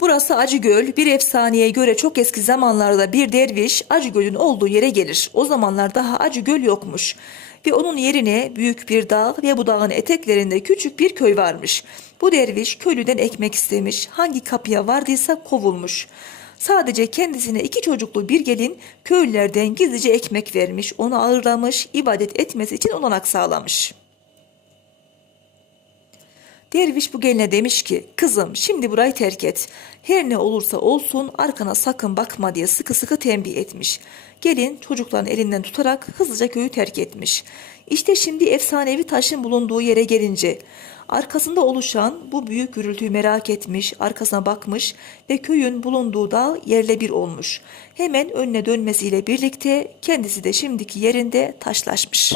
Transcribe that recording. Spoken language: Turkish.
Burası Acıgöl. Bir efsaneye göre çok eski zamanlarda bir derviş Acıgöl'ün olduğu yere gelir. O zamanlar daha Acıgöl yokmuş. Ve onun yerine büyük bir dağ ve bu dağın eteklerinde küçük bir köy varmış. Bu derviş köylüden ekmek istemiş. Hangi kapıya vardıysa kovulmuş. Sadece kendisine iki çocuklu bir gelin köylülerden gizlice ekmek vermiş. Onu ağırlamış, ibadet etmesi için olanak sağlamış. Derviş bu geline demiş ki kızım şimdi burayı terk et. Her ne olursa olsun arkana sakın bakma diye sıkı sıkı tembih etmiş. Gelin çocukların elinden tutarak hızlıca köyü terk etmiş. İşte şimdi efsanevi taşın bulunduğu yere gelince arkasında oluşan bu büyük gürültüyü merak etmiş, arkasına bakmış ve köyün bulunduğu dağ yerle bir olmuş. Hemen önüne dönmesiyle birlikte kendisi de şimdiki yerinde taşlaşmış.